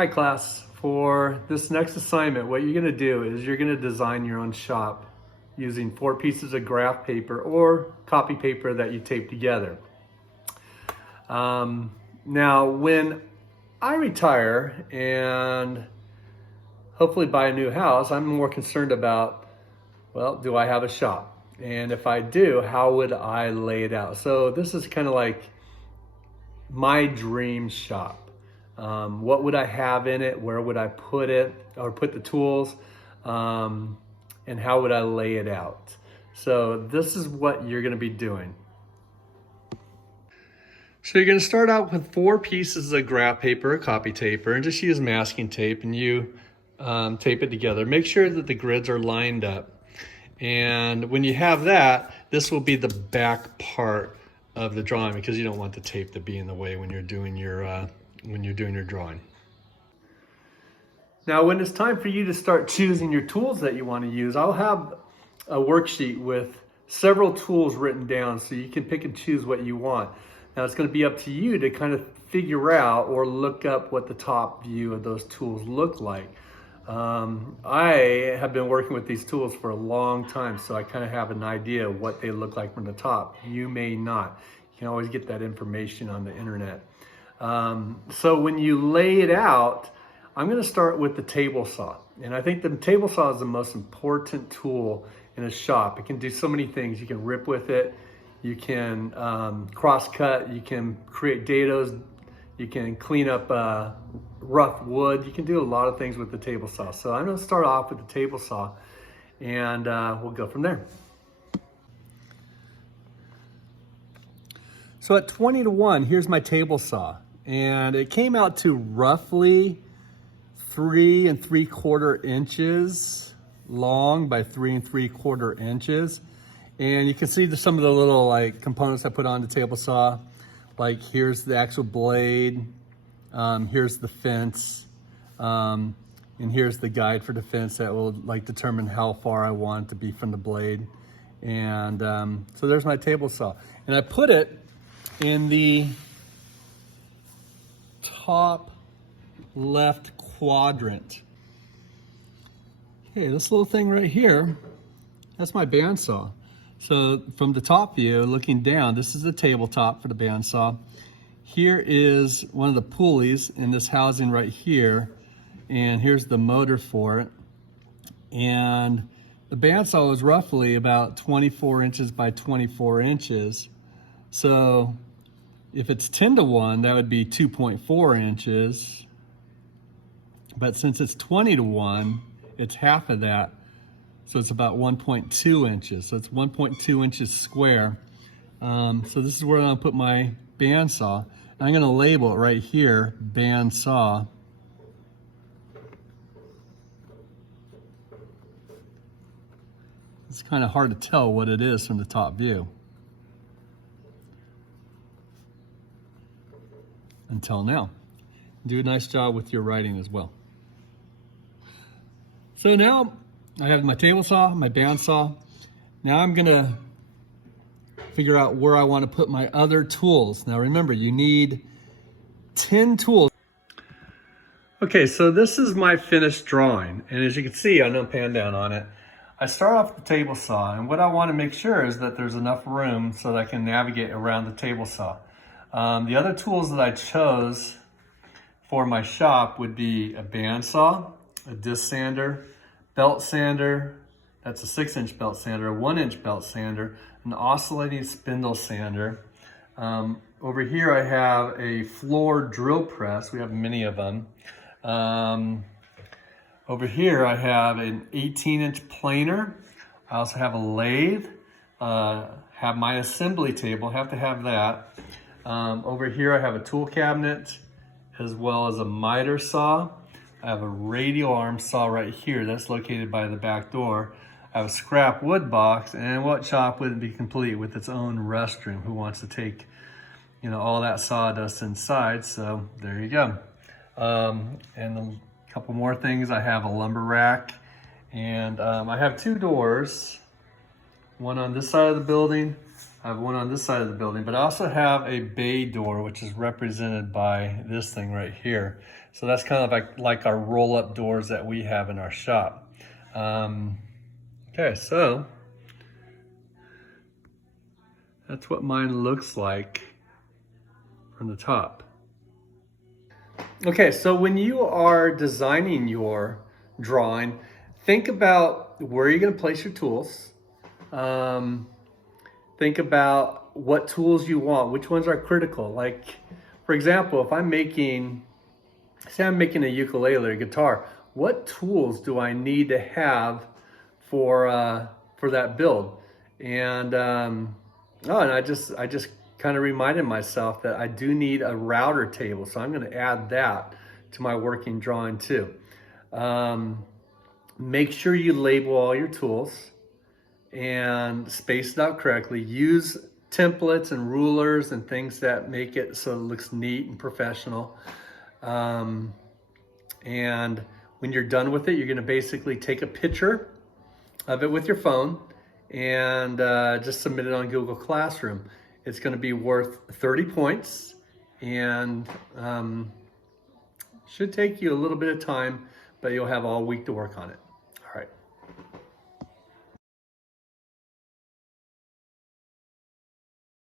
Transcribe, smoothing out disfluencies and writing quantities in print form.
Hi class, for this next assignment, what you're gonna do is you're gonna design your own shop using 4 pieces of graph paper or copy paper that you tape together. Now, when I retire and hopefully buy a new house, I'm more concerned about, well, do I have a shop? And if I do, how would I lay it out? So this is kind of like my dream shop. What would I have in it? Where would I put it or put the tools? And how would I lay it out? So this is what you're gonna be doing. So you're gonna start out with 4 pieces of graph paper, copy paper, and just use masking tape, and you tape it together. Make sure that the grids are lined up. And when you have that, this will be the back part of the drawing because you don't want the tape to be in the way when you're doing your drawing. Now, when it's time for you to start choosing your tools that you want to use, I'll have a worksheet with several tools written down so you can pick and choose what you want. Now, it's going to be up to you to kind of figure out or look up what the top view of those tools look like. I have been working with these tools for a long time, so I kind of have an idea of what they look like from the top. You may not. You can always get that information on the internet. So when you lay it out, I'm going to start with the table saw. And I think the table saw is the most important tool in a shop. It can do so many things. You can rip with it. You can cross cut. You can create dados. You can clean up rough wood. You can do a lot of things with the table saw. So I'm going to start off with the table saw, and we'll go from there. So at 20-to-1, here's my table saw. And it came out to roughly 3 3/4 inches long by 3 3/4 inches. And you can see some of the little components I put on the table saw. Like here's the actual blade, here's the fence, and here's the guide for the fence that will determine how far I want it to be from the blade. And so there's my table saw. And I put it in the top left quadrant. Okay, this little thing right here, that's my bandsaw. So from the top view, looking down, this is the tabletop for the bandsaw. Here is one of the pulleys in this housing right here, and here's the motor for it. And the bandsaw is roughly about 24 inches by 24 inches. So if it's 10-to-1, that would be 2.4 inches. But since it's 20-to-1, it's half of that. So it's about 1.2 inches. So it's 1.2 inches square. So this is where I'm gonna put my bandsaw. I'm gonna label it right here, bandsaw. It's kind of hard to tell what it is from the top view. Until now. Do a nice job with your writing as well. So now I have my table saw, my bandsaw. Now I'm gonna figure out where I want to put my other tools. Now remember, you need 10 tools. Okay, so this is my finished drawing. And as you can see, I'm gonna pan down on it. I start off with the table saw, and what I want to make sure is that there's enough room so that I can navigate around the table saw. The other tools that I chose for my shop would be a bandsaw, a disc sander, belt sander, that's a 6-inch belt sander, a 1-inch belt sander, an oscillating spindle sander. Over here I have a floor drill press. We have many of them. Over here I have an 18-inch planer. I also have a lathe, have my assembly table, have to have that. Over here I have a tool cabinet as well as a miter saw. I have a radial arm saw right here that's located by the back door. I have a scrap wood box, and what shop wouldn't be complete with its own restroom? Who wants to take, all that sawdust inside? So there you go. And a couple more things. I have a lumber rack, and I have 2 doors, one on this side of the building I have one on this side of the building, but I also have a bay door, which is represented by this thing right here. So that's kind of like our roll-up doors that we have in our shop. Okay, so that's what mine looks like from the top. Okay, so when you are designing your drawing, think about where you're going to place your tools. Think about what tools you want, which ones are critical. Like, for example, if say I'm making a ukulele or guitar, what tools do I need to have for that build? And and I just kind of reminded myself that I do need a router table, so I'm going to add that to my working drawing too. Make sure you label all your tools and space it out correctly. Use templates and rulers and things that make it so it looks neat and professional. And when you're done with it, you're going to basically take a picture of it with your phone and just submit it on Google Classroom. It's going to be worth 30 points and should take you a little bit of time, but you'll have all week to work on it. All right.